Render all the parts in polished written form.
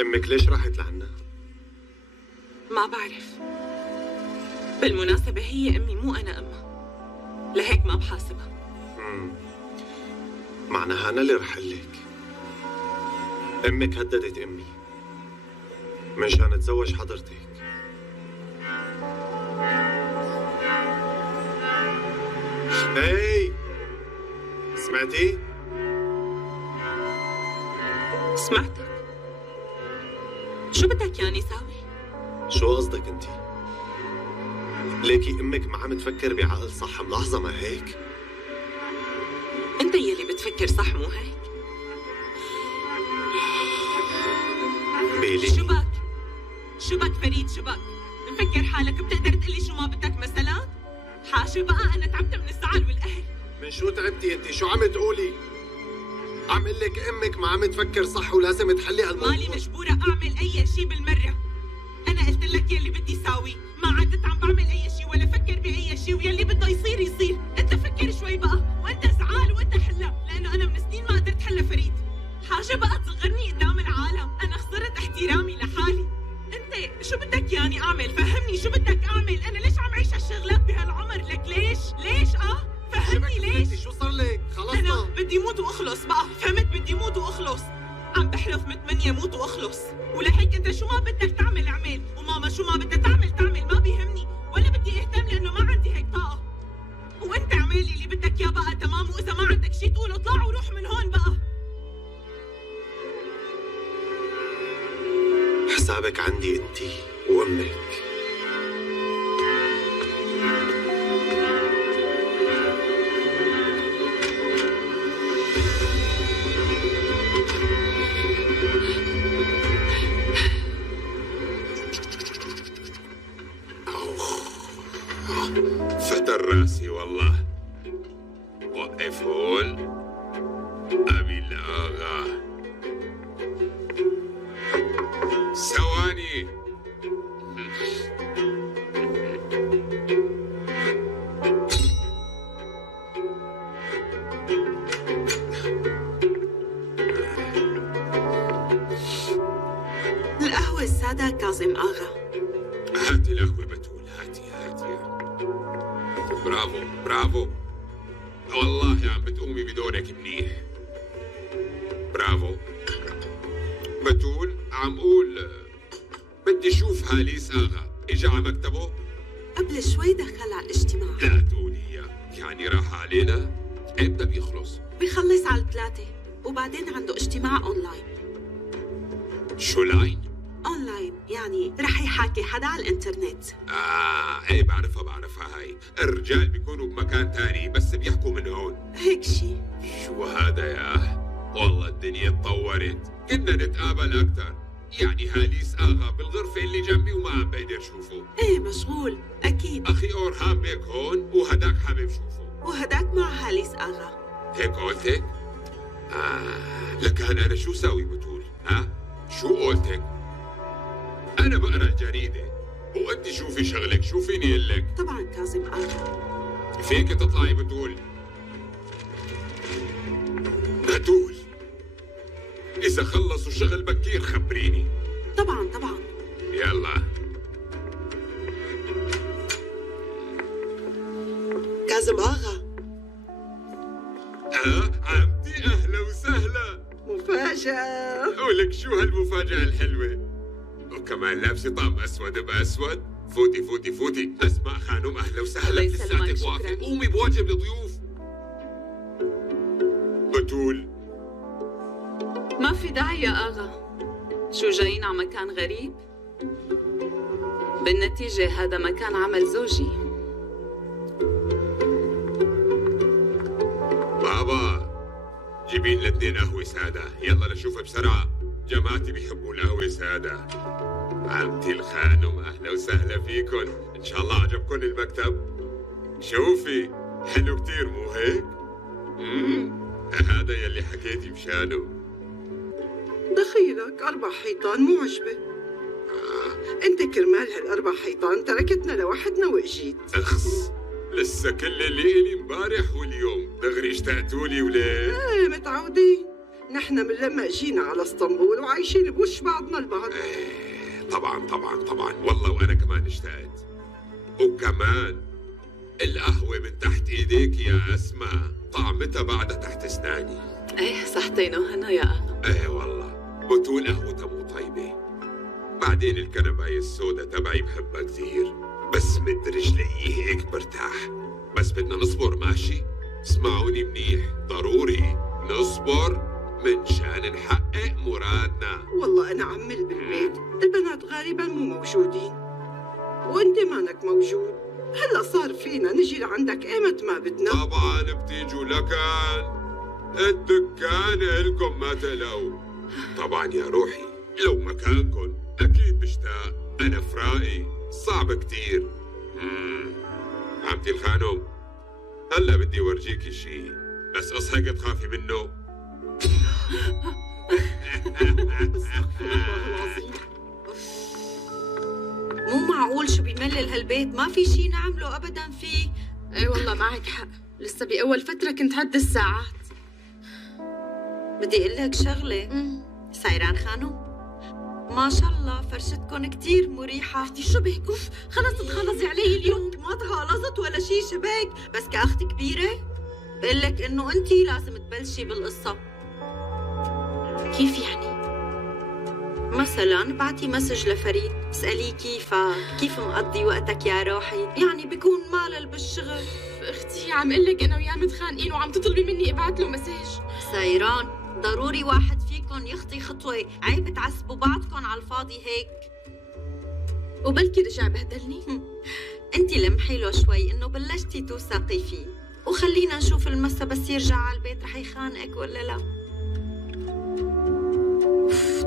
امك ليش راحت لعنا؟ ما بعرف. بالمناسبة هي أمي مو أنا أمها، لهيك ما بحاسبها. معناها أنا اللي رح أقلك. أمك هددت أمي منشان أتزوج حضرتك. هاي سمعتي؟ سمعتك. شو بدك ياني ساوي؟ شو قصدك انتي؟ ليكي امك ما عم تفكر بعقل صح، ملاحظة ما هيك؟ انت يلي بتفكر صح مو هيك؟ بيلي شو بك فريد شو بك؟ مفكر حالك بتقدر تقلي شو ما بدك مثلا؟ حاشا بقى انا تعبت من الزعل والاهل. من شو تعبتي انتي؟ شو عم تقولي؟ عم قل لك امك ما عم تفكر صح ولازم تحلي هالموضوع. مالي مجبورة اعمل اي شيء بالمرة. انا قلت لك يلي بدي ساوي، ما عدت عم بعمل اي شيء ولا فكر باي شيء، ويلي بده يصير يصير. انت فكر شوي بقى، وانت زعال وانت حلا، لانه انا من سنين ما قدرت حلا فريد. حاجة بقى تصغرني قدام العالم، انا خسرت احترامي لحالي. انت شو بدك ياني اعمل؟ فهمني شو بدك اعمل؟ انا ليش عم عيش هالشغلات بهالعمر؟ لك ليش؟ فهمني ليش؟ شو صار لك؟ خلصنا. انا بدي موت واخلص بقى، فهمت؟ بدي موت واخلص. عم بحلف متمنية موت واخلص، ولهيك انت شو ما بدك تعمل اعمل، وماما شو ما بدها تعمل، ما بيهمني ولا بدي اهتم لانه ما عندي هيك طاقة. وانت اعمل اللي بدك اياه بقى تمام، واذا ما عندك شي تقول اطلع وروح من هون بقى. حسابك عندي انتي وامك. فتر راسي والله. وقف هون أبي الآغا. ثواني. القهوة السادة كاظم آغا. هاتي القهوة بتول، هاتي. برافو والله عم بتقومي بدورك منيح. برافو بتول. عم قول بدي اشوف هاليس آغا. اجا على مكتبه قبل شوي دخل على الاجتماع. لا تقولي يعني راح علينا. امتى بيخلص؟ بيخلص على 3 وبعدين عنده اجتماع اونلاين. شو لاين؟ اونلاين يعني رح يحاكي حدا على الانترنت. ايه بعرفها هاي. الرجال بيكونوا بمكان تاني بس بيحكوا من هون. هيك شي. شو هذا يا؟ والله الدنيا اتطورت، كنا نتقابل اكثر. يعني هاليس آغا بالغرفة اللي جنبي وما عم بقدر شوفه. ايه مشغول اكيد. اخي اورهام بيك هون وهداك حابب شوفه. وهداك مع هاليس آغا. هيك قلتك؟ لكان انا شو ساوي بتول؟ شو قلتك؟ انا بقرا الجريدة وانت شوفي شغلك، شو فيني اقول لك؟ طبعا كاظم آغا. فيك تطلعي بتول. إذا خلصوا شغل بكير خبريني. طبعا. يلا. كاظم آغا. عمتي أهلا وسهلا. مفاجأة. ولك شو هالمفاجأة الحلوة؟ وكمان لابسة طقم أسود بأسود. فوتي. أسماء خانم أهلا وسهلا. لساتك واقفة، قومي بواجب الضيوف. بتول ما في داعي يا آغا. شو جايين على مكان غريب؟ بالنتيجة هذا مكان عمل زوجي. بابا جيبين لنا 2 قهوة سادة. يلا نشوف بسرعة. جماعتي بيحبوا القهوة سادة. عمتي الخانم أهلا وسهلا فيكن. إن شاء الله عجبكن المكتب. شوفي حلو كتير مو هيك؟ هذا يلي حكيتي مشانه. دخيلك 4 حيطان مو عجبة. انت كرمال هال4 حيطان تركتنا لوحدنا واجيت. اخس لسه كل اللي إلي امبارح واليوم دغري اشتقتولي وليه؟ ايه متعودين. نحن من لما جينا على اسطنبول وعايشين بوش بعضنا البعض. طبعا والله وأنا كمان اشتقت. وكمان القهوة من تحت إيديك يا أسماء طعمتها بعدها تحت أسناني. ايه صحتين وهنا يا أغا. ايه والله بتقول قهوتها مو طيبة. بعدين الكنباية السوداء تبعي بحبها كثير، بس مدري لاقيه هيك برتاح. بس بدنا نصبر ماشي؟ اسمعوني منيح، ضروري نصبر من شان نحقق مرادنا. والله أنا عمل بالبيت، البنات غالبا مو موجودين وانت مانك موجود. هلا صار فينا نجي لعندك ايمت ما بدنا. طبعا بتيجوا لكان، الدكان إلكم ما تقلقوا. طبعا يا روحي لو مكانكن أكيد مشتاق. أنا فرائي صعب كتير. عمتي الخانم هلا بدي ورجيكي شي، بس اصحي تخافي منه. مو معقول شو بيملل هالبيت، ما في شي نعمله ابدا فيه. اي والله معك حق، لسه باول فتره كنت عد الساعات. بدي اقول لك شغله. سايران خانم ما شاء الله فرشتكم كتير مريحه. اختي شو بهيك؟ خلص تخلصي علي اليوم. ما تغلظت ولا شي شبك، بس كاختي كبيره بقول لك انه انتي لازم تبلشي بالقصه. كيف يعني؟ مثلا بعتي مسج لفريد اسأليه كيف مقضي وقتك يا روحي، يعني بيكون مالل بالشغل. اختي عم قل لك انا وياه متخانقين وعم تطلبي مني ابعت له مسج. سايران ضروري واحد فيكم يخطي خطوه، عيب تعصبوا بعضكم على الفاضي هيك. وبلكي رجع بهدلني. انتي لمحي له شوي انه بلشتي توثقي فيه، وخلينا نشوف المسا بس يرجع على البيت رح يخانقك ولا لا.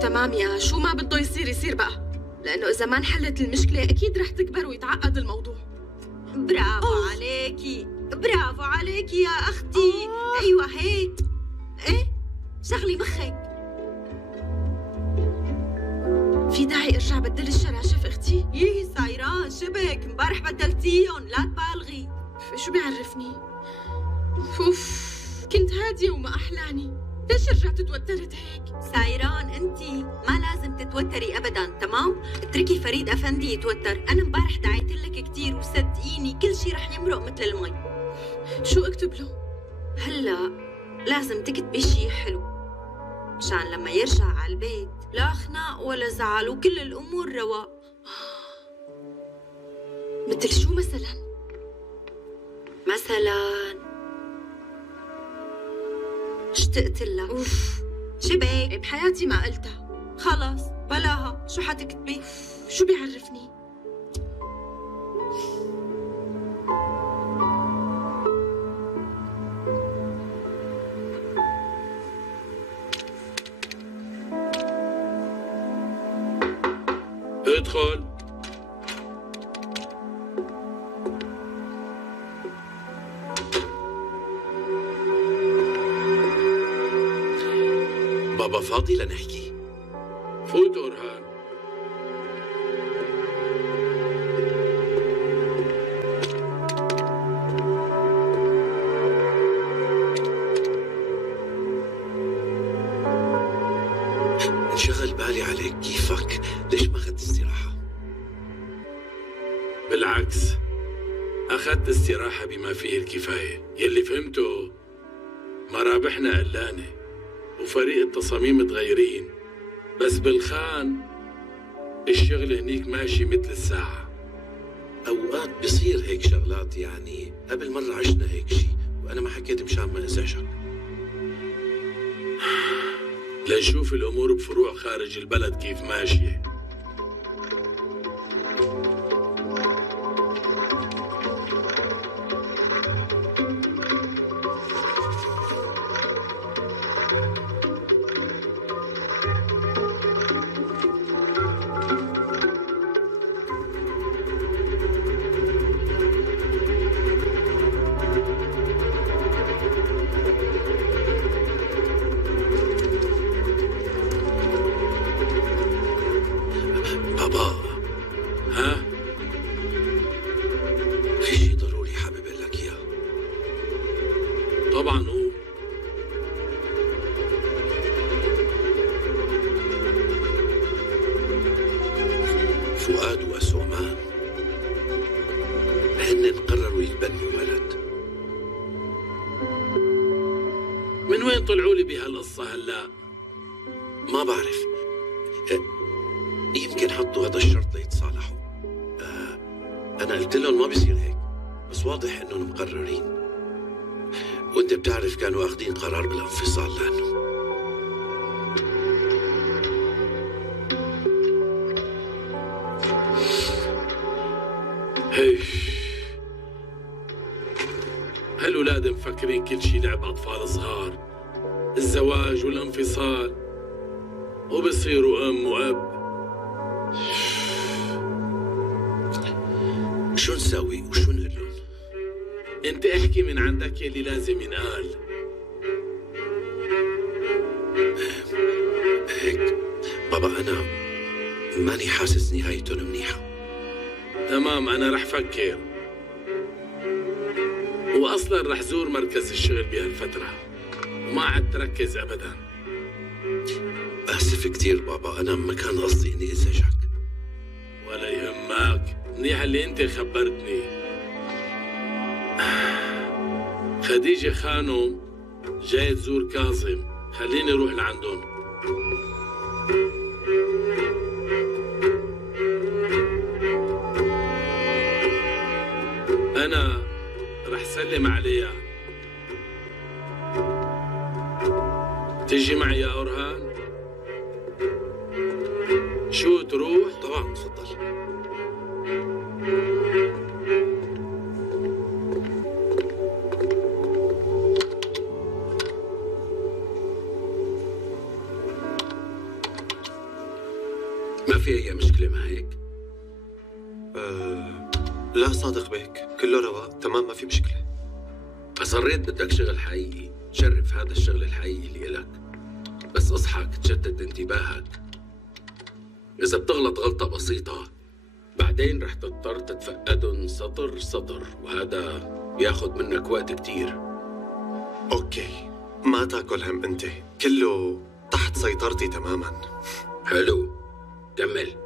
تمام يا شو ما بده يصير بقى، لأنه إذا ما انحلت المشكلة أكيد رح تكبر ويتعقد الموضوع. برافو عليكي يا أختي. أيوة هيك. إيه شغلي مخك. في داعي أرجع بدل الشراشف أختي؟ يي سايران شبك امبارح بدلتيهم، لا تبالغي. شو بيعرفني؟ كنت هادية وما أحلاني، ليش رجعت توترت هيك؟ سايران انتي ما لازم تتوتري ابدا، تمام؟ اتركي فريد افندي يتوتر. انا امبارح دعيت لك كثير وصدقيني كل شيء رح يمرق مثل المي. شو اكتب له؟ هلا لازم تكتبي شيء حلو مشان لما يرجع على البيت لا خناق ولا زعل وكل الامور رواق. مثل شو مثلا؟ اشتقت لها. شبك بحياتي ما قلتها. خلص بلاها، شو حتكتبي؟ شو بيعرفني؟ ادخل. بابا فاضي لنحكي؟ فوت أورهان. انشغل بالي عليك، كيفك؟ ليش ما أخذت استراحة؟ بالعكس أخذت استراحة بما فيه الكفاية. يلي فهمته مرابحنا قلانة وفريق التصاميم متغيرين، بس بالخان الشغل هنيك ماشي مثل الساعة. أوقات بصير هيك شغلات، يعني قبل مرة عشنا هيك شي وأنا ما حكيت مشان ما أزعجك. لنشوف الأمور بفروع خارج البلد كيف ماشية. من وين طلعوا لي بهالقصة هلا؟ ما بعرف. يمكن حطوا هذا الشرط ليتصالحوا. أنا قلت لهم ما بيصير هيك، بس واضح إنهم مقررين. وأنت بتعرف كانوا أخذين قرار بالانفصال لأنه هالولاد مفكرين كل شي لعب أطفال صغار، الزواج والانفصال، وبصيروا أم وأب. شو نسوي وشو نقول لهم؟ انت احكي من عندك يلي لازم ينقال. هيك بابا، أنا ماني حاسس نهايتهم منيحة. تمام، أنا رح فكر، وأصلا رح زور مركز الشغل بهالفترة وما عاد تركز أبدا. آسف كتير بابا، أنا ما كان قصدي إني أزعجك. ولا يهمك، منيح اللي انت خبرتني. خديجة خانم جاي تزور كاظم، خليني اروح لعندهم. انا رح سلم عليها. تيجي معي يا أورهان؟ شو تروح؟ طبعا، تفضل. ما في أي مشكلة مع هيك؟ لا صادق بيك، كله رواق تمام، ما في مشكلة. أصريت بدك شغل حقيقي، شرف هذا الشغل الحقيقي اللي إلك، بس اصحك تشتت انتباهك. إذا بتغلط غلطة بسيطة بعدين رح تضطر تتفقدن سطر سطر، وهذا بياخد منك وقت كتير. أوكي، ما تاكل هم أنت، كله تحت سيطرتي تماما. حلو، كمل.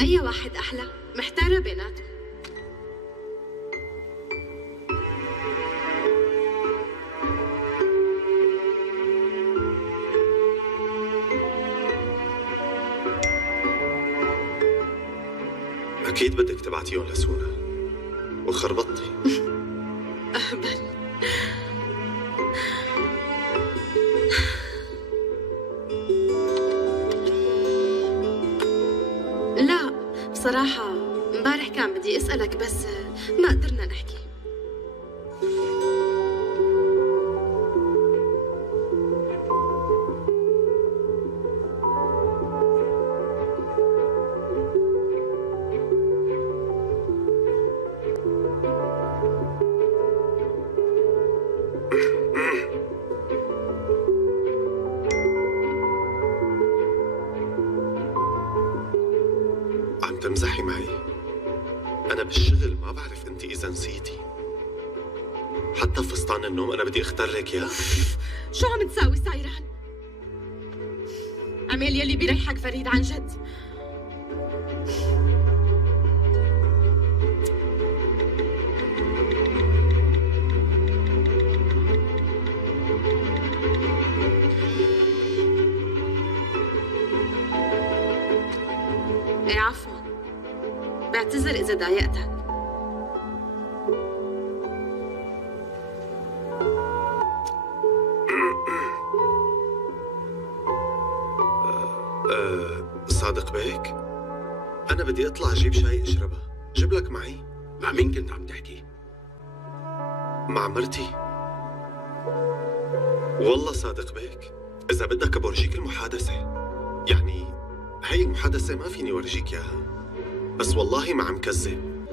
أي واحد أحلى؟ محتارة بيناتهم. أكيد بدك تبعتيهم لسونا وخربطتي. أهبل. لا بصراحة امبارح كان بدي أسألك بس ما قدرنا نحكي. عم تمزحي معي؟ أنا بالشغل ما بعرف أنت إذا نسيتي. حتى فستان النوم أنا بدي أختار لك إياه. شو عم تساوي سايران؟ اعمل يلي بيريحك فريد عن جد. ايه عفوا، بعتذر إذا ضايقتك. صادق بيك، أنا بدي أطلع أجيب شاي أشربها، جيب لك معي؟ مع مين كنت عم تحكي؟ مع مرتي. والله صادق بيك، إذا بدك بورجيك المحادثة. يعني هي المحادثة ما فيني ورجيك إياها، بس والله ما عم كذب.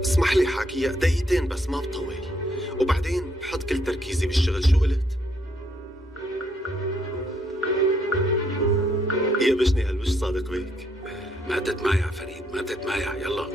اسمح لي حاكيها دقيقتين بس، ما بطول، وبعدين بحط كل تركيزي بالشغل. شو قلت؟ يقبشني هالوش صادق بيك. ماتت مايع فريد، ماتت مايع. يلا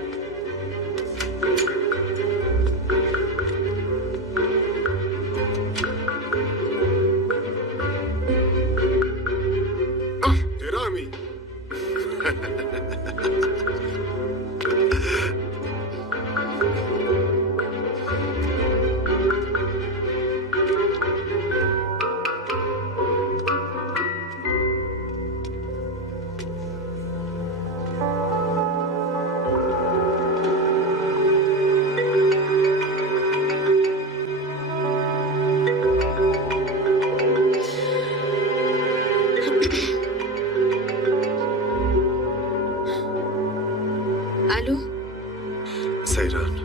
الو. سيران،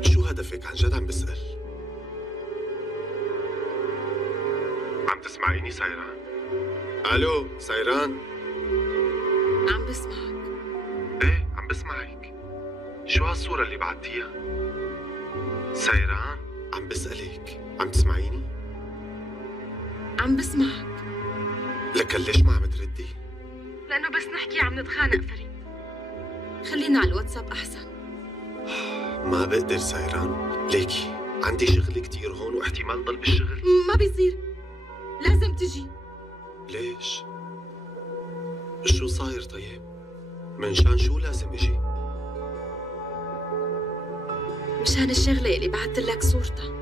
شو هدفك؟ عن جد عم بسأل. عم تسمعيني سيران؟ الو سيران. عم بسمعك. ايه عم بسمعك. شو هالصورة اللي بعتيها؟ سيران عم بسألك، عم تسمعيني؟ عم بسمعك. لكن ليش ما عم تردي؟ لأنه بس نحكي عم نتخانق فريد. خلينا على الواتساب أحسن. ما بقدر سيران، ليكي عندي شغل كتير هون واحتمال ضل بالشغل. ما بيصير، لازم تجي. ليش؟ شو صاير طيب؟ من شان شو لازم اجي؟ مشان الشغلة اللي بعثت لك صورتها.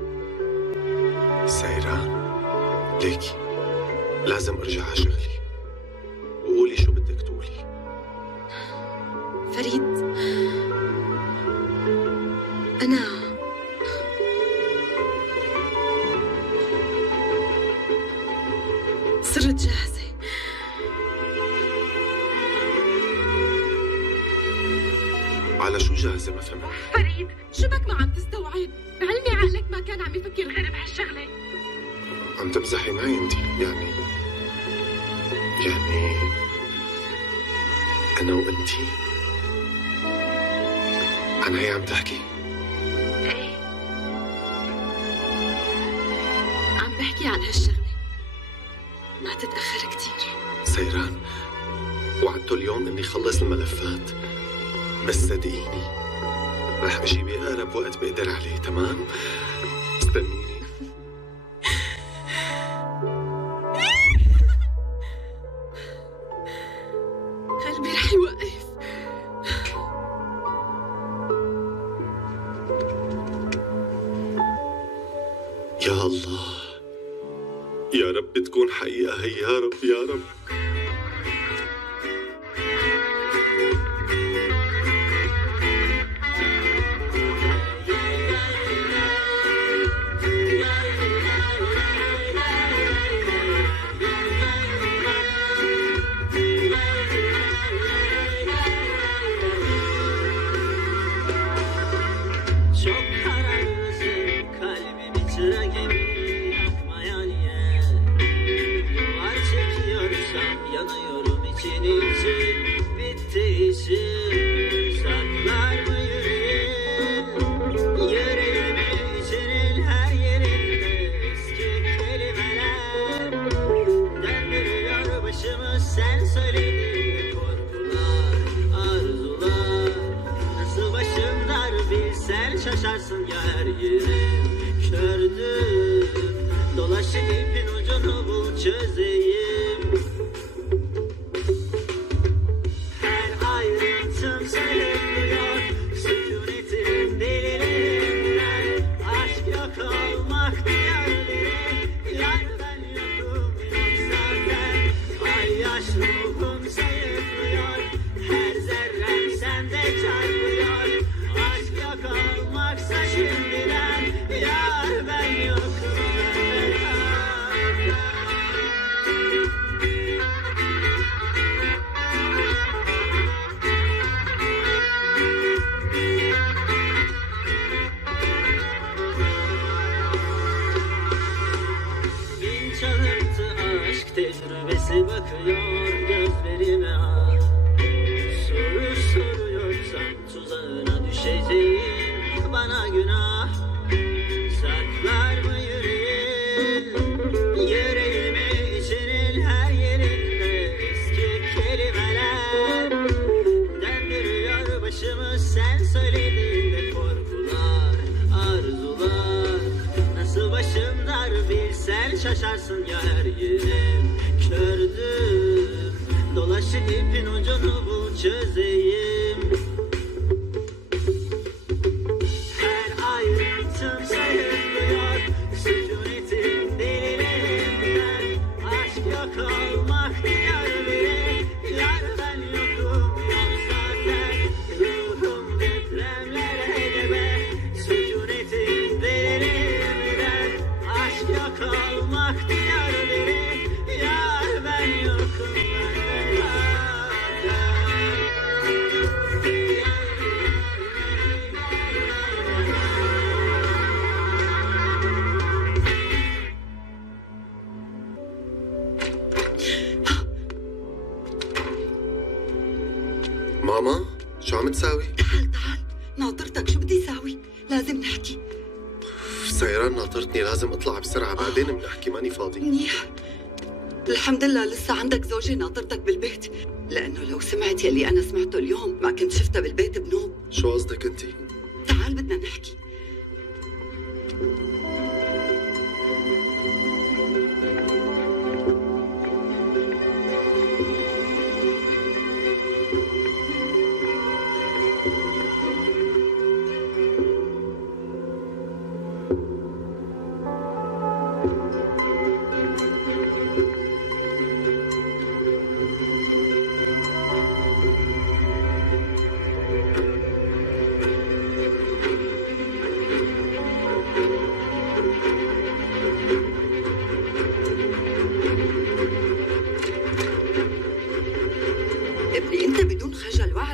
سيران، ليكي لازم ارجع على شغلي. وقولي شو بدك تقولي. فريد، أنا صرت جاهزة. على شو جاهزة؟ ما فهمت. فريد، شو بك ما عم تستوعب؟ بعلمي عقلك ما كان عم يفكر غير بهالشغلة. عم تمزحي معي انت؟ يعني أنا وأنتي عن هي عم تحكي؟ ايه، عم بحكي عن هالشغلة. ما تتأخر كتير. سيران، وعدته اليوم إني خلص الملفات، بس صدقيني رح أجي بأقرب وقت بقدر عليه. تمام؟ استنيني. قلبي رح يوقف. يا الله، يا رب تكون حقيقة هي. يا رب يا رب. Şaşarsın yer yerim kördüm. Dolaşıp ipin ucunu bul çözeyim. Her ayrıntım sayılıyor sükunetin deliliğinden. Aşk yok olmak diyarları. Yar ben yokum yok zaten. Ay yaş ruhum sayıklıyor. Her zerrem sende çarpıyor. Aşk yok olmaksa şimdiden. Yar ben yokum bin çalıntı aşk tecrübesi bakıyor gözlerime ah. Soru soruyorsan tuzağına düşeceğim. Bana günah saklar mı yüreğin? Yüreğimi içinin her yerinde eski kelimeler döndürüyor başımı sen söylediğinde. Korkular, arzular nasıl başım dar bilsen şaşarsın yer yerim kördüm. Dolaşıp ipin ucunu bul çözeyim. Her ayrıntım sayıklıyor sükunetin delilerinden. Aşk yok olmak diyarları. Yar ben yokum yok zaten. Ruhum depremlere gebe sükunetin delilerinden. Aşk yok olmak diyarları. Yar ben yokum ben zaten. بتساوي؟ تعال ناطرتك، شو بدي ساوي؟ لازم نحكي. سيران ناطرتني، لازم اطلع بسرعة، بعدين بنحكي، ماني فاضي. منيح، الحمد لله لسه عندك زوجة ناطرتك بالبيت، لأنه لو سمعت يلي أنا سمعته اليوم ما كنت شفتها بالبيت بنوم. شو قصدك انتي؟ تعال بدنا نحكي.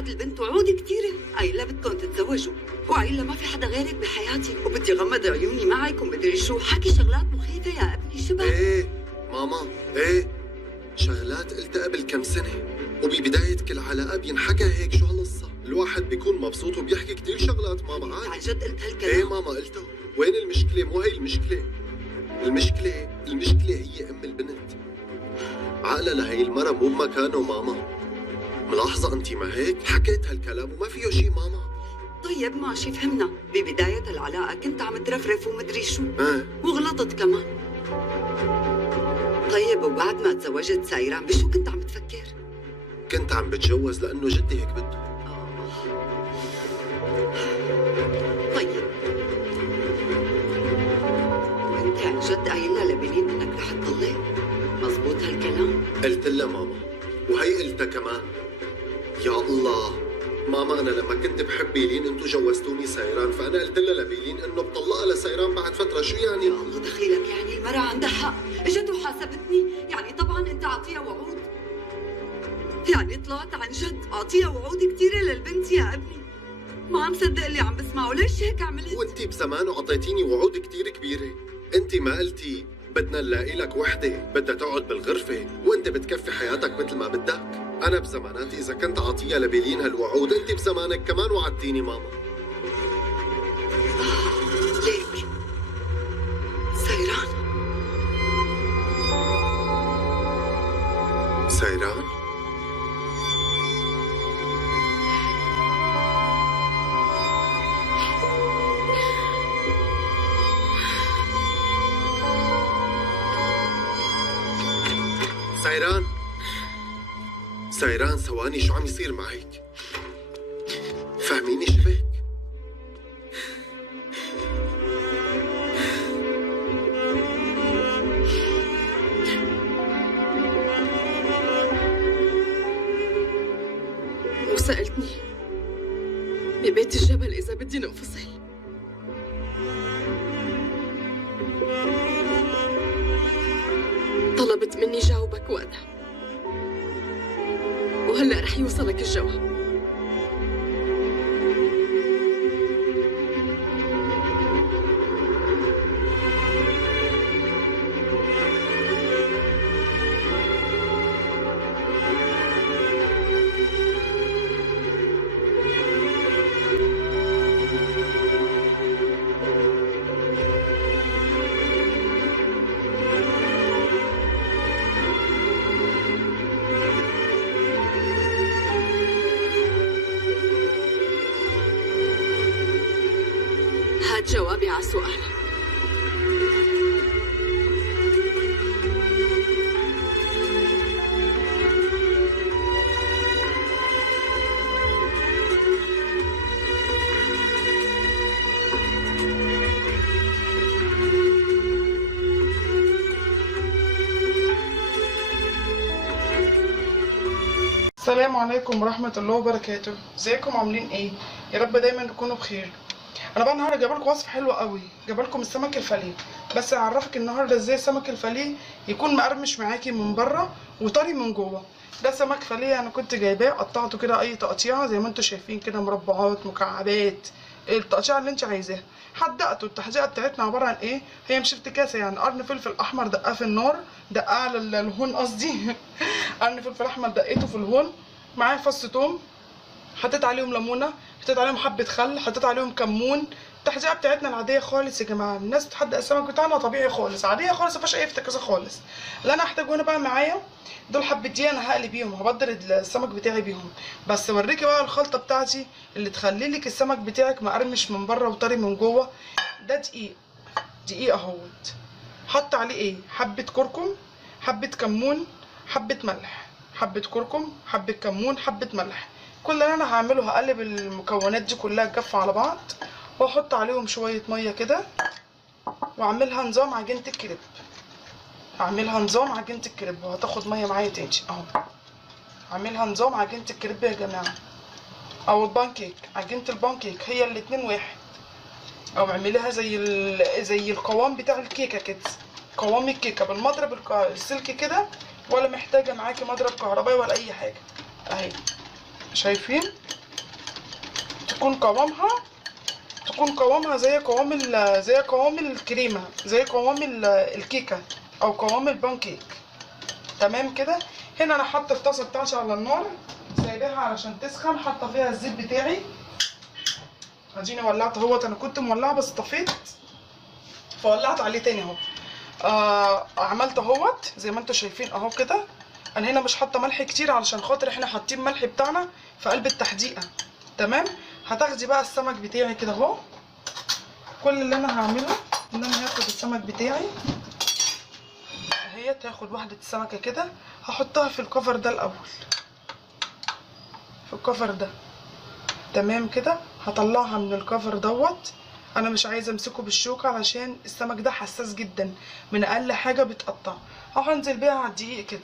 البنت وعود كثيرة، قايلة بدكم تتزوجوا، وقايلة ما في حدا غيرك بحياتي، وبدي غمض عيوني معك ومدري شو، حكي شغلات مخيفة يا ابني شبه. ايه ماما، ايه شغلات قلتها قبل كم سنة، وببداية كل علاقة بينحكى هيك. شو هالقصة؟ الواحد بيكون مبسوط وبيحكي كثير شغلات ماما عادي. عن جد قلت هالكلام؟ ايه ماما قلته. وين المشكلة؟ مو هي المشكلة. المشكلة هي ام البنت. عقلها لهي المرة مو بمكانه ماما. ملاحظة انتي ما هيك؟ حكيت هالكلام وما فيه شي ماما. طيب ماشي فهمنا، ببداية العلاقة كنت عم ترفرف ومدري شو، ايه وغلطت كمان. طيب وبعد ما تزوجت سايران بشو كنت عم تفكر؟ كنت عم بتجوز لأنه جدي هيك بده. طيب وانت عن جد قايلة لبنين انك رح تطلق؟ مزبوط هالكلام؟ قلت لها ماما، وهي قلتها كمان. يا الله ماما، أنا لما كنت بحب بيلين أنتو جوزتوني سيران، فأنا قلت لها لبيلين إنه بطلقها لسيران بعد فترة. شو يعني؟ يا الله دخيلك، يعني المرأة عندها حق، اجت وحاسبتني، يعني طبعا أنت أعطيها وعود، يعني طلعت عن جد أعطيها وعود كثيرة للبنت يا ابني. ما عم صدق اللي عم بسمعه، ليش هيك عملت؟ وأنتي بزمانه أعطيتيني وعود كثير كبيرة. أنتي ما قلتي بدنا نلاقي لك وحدة بدها تقعد بالغرفة وأنت بتكفي حياتك مثل ما بدك؟ أنا بزماناتي إذا كنت عاطيها لبيلين هالوعود، أنت بزمانك كمان وعدتيني ماما. ليك سيران. سيران؟ سيران؟ سيران ثواني، شو عم يصير معك؟ فهميني شبك؟ وسألتني ببيت الجبل إذا بدي ننفصل. طلبت مني جاوبك وقتها، وهلأ رح يوصلك الجواب. هاد جوابي على سؤالك. السلام عليكم ورحمة الله وبركاته. ازيكم عاملين ايه؟ يا رب دايما تكونوا بخير. انا بقى النهارده جايبه لكم وصفه حلوه قوي، جايبه لكم السمك الفيليه. بس هعرفك النهارده ازاي السمك الفيليه يكون مقرمش معاكي من بره وطري من جوه. ده سمك فيليه انا كنت جايباه، قطعته كده اي تقطيعه زي ما انتم شايفين كده، مربعات، مكعبات، التقطيعه اللي انت عايزاها. حدقته. التحديقه بتاعتنا عباره عن ايه؟ هي مش افتكاسه، يعني قرن فلفل احمر دقاه في النار، دقاه على الهون قصدي قرن فلفل احمر دقيته في الهون، معاه فص توم حطيت عليهم ليمونه، حطيت عليهم حبه خل، حطيت عليهم كمون. التحديقه بتاعتنا العاديه خالص يا جماعه، الناس بتحدق السمك بتاعنا طبيعي خالص، عاديه خالص، مفيهاش اي افتكاسه خالص. اللي انا هحتاجه هنا بقى معايا دول حبه دقيق، انا هقلي بيهم، هبدر السمك بتاعي بيهم. بس اوريكي بقى الخلطه بتاعتي اللي تخلي لك السمك بتاعك مقرمش من بره وطري من جوه. ده دقيق اهوت، حط عليه ايه؟ حبه كركم، حبه كمون، حبه ملح، حبه كركم، حبه كمون، حبه ملح. كل اللي انا هعمله هقلب المكونات دي كلها تجف على بعض، واحط عليهم شويه ميه كده، واعملها نظام عجينه الكريب. هعملها نظام عجينه الكريب، وهتاخد ميه معايا تاني اهو. هعملها نظام عجينه الكريب يا جماعه، او البانكيك، عجينه البانكيك، هي الاتنين واحد. او اعمليها زي القوام بتاع الكيكه كده، قوام الكيكه بالمضرب السلك كده، ولا محتاجه معاكي مضرب كهربائي ولا اي حاجه. اهي شايفين؟ تكون قوامها زي قوام الكريمه، زي قوام الكيكه او قوام البانكيك. تمام كده. هنا انا حاطه الطاسه بتاعتي على النار، سايباها علشان تسخن، حاطه فيها الزيت بتاعي. اديني ولعت اهوت، انا كنت مولعه بس طفيت فولعت عليه تاني اهو. عملت اهوت زي ما انتم شايفين اهو كده. انا هنا مش حاطه ملح كتير علشان خاطر احنا حاطين ملح بتاعنا في قلب التحديقه. تمام. هتاخدي بقى السمك بتاعي كده اهو. كل اللي انا هعمله ان انا هاخد السمك بتاعي اهيت، هاخد واحده السمكه كده هحطها في الكفر ده الاول، في الكفر ده. تمام كده. هطلعها من الكفر دوت، انا مش عايزه امسكه بالشوكه علشان السمك ده حساس جدا، من اقل حاجه بيتقطع. هنزل بيها على الدقيق كده.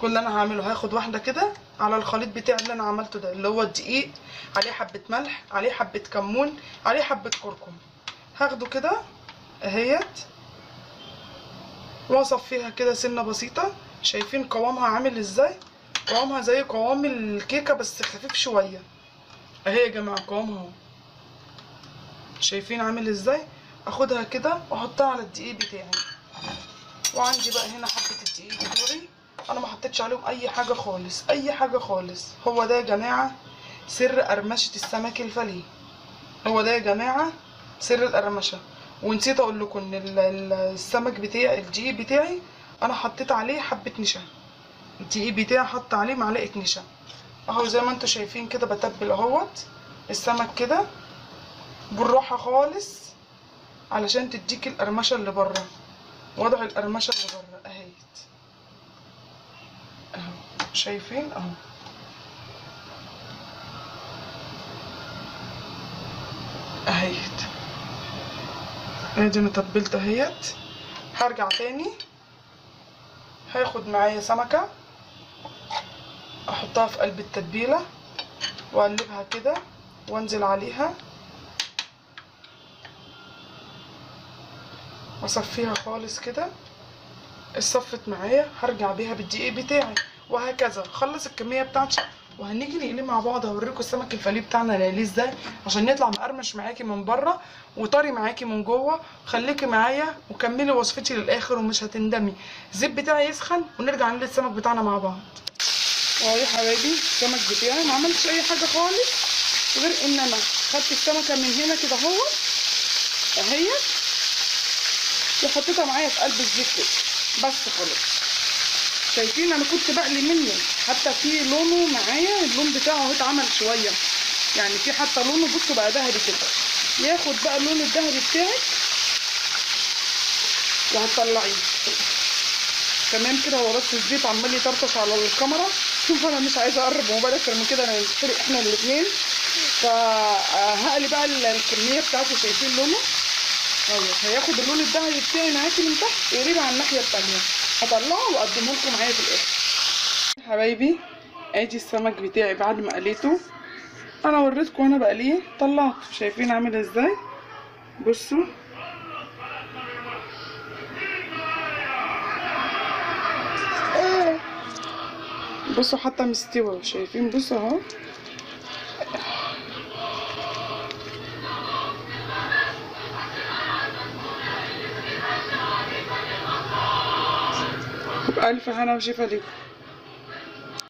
كل اللي انا هعمله هاخد واحده كده على الخليط بتاعي اللي انا عملته ده، اللي هو الدقيق، عليه حبه ملح، عليه حبه كمون، عليه حبه كركم. هاخده كده اهيت، واصفيها كده سنه بسيطه. شايفين قوامها عامل ازاي؟ قوامها زي قوام الكيكه بس خفيف شويه اهي يا جماعه. قوامها اهو، شايفين عامل ازاي؟ اخدها كده واحطها على الدقيق بتاعي. وعندي بقى هنا حبه الدقيق بتوعي، انا ما حطيتش عليهم اي حاجه خالص، اي حاجه خالص. هو ده يا جماعه سر قرمشه السمك الفليه، هو ده يا جماعه سر القرمشه. ونسيت اقول لكم ان السمك بتاعي، الدقيق بتاعي انا حطيت عليه حبه نشا. الدقيق بتاعي حط عليه معلقه نشا اهو، زي ما انتم شايفين كده. بتبل اهوت السمك كده بالراحه خالص علشان تديك القرمشه اللي بره. وضع القرمشه اللي بره اهيت اهو، شايفين اهو. اهيت ادي انا تبلت اهيت. هرجع تاني هاخد معايا سمكه احطها في قلب التتبيله واقلبها كده وانزل عليها واصفيها خالص كده. اتصفت معايا هرجع بيها بالدقيق بتاعي، وهكذا. خلص الكميه بتاعتي وهنيجي نقليه مع بعض. هوريكم السمك الفليه بتاعنا نقليه ازاي عشان يطلع مقرمش معاكي من بره وطري معاكي من جوه. خليكي معايا وكملي وصفتي للاخر ومش هتندمي. الزيت بتاعي يسخن ونرجع نقلي السمك بتاعنا مع بعض. اهو يا حبايبي السمك بتاعي ما عملتش اي حاجه خالص غير ان انا خدت السمكه من هنا كده اهو اهي، وحطيتها معايا في قلب الزيت كده بس خلاص. شايفين انا كنت بقلي منه حتى في لونه معايا، اللون بتاعه اهو اتعمل شويه يعني، في حتى لونه بصوا بقى ذهبي كده. ياخد بقى اللون الذهبي بتاعك وهتطلعيه تمام كده. هو بس الزيت عمال يطرطش على الكاميرا فانا مش عايزه اقرب موبايل اكتر من كده، انا نتحرق احنا الاثنين. فهقلي بقى الكميه بتاعته. شايفين لونه اهو، هياخد اللون الذهبي بتاعي معاكي من تحت ويقلب على الناحيه الثانيه. هطلعه واقدمه لكم معايا في الاخر. حبايبي ادي السمك بتاعي بعد ما قليته، انا وريتكم وانا بقليه طلعته. شايفين عامل ازاي؟ بصوا بصوا حتى مستوى. شايفين؟ بصوا اهو بألف هنا وشفا ليكم.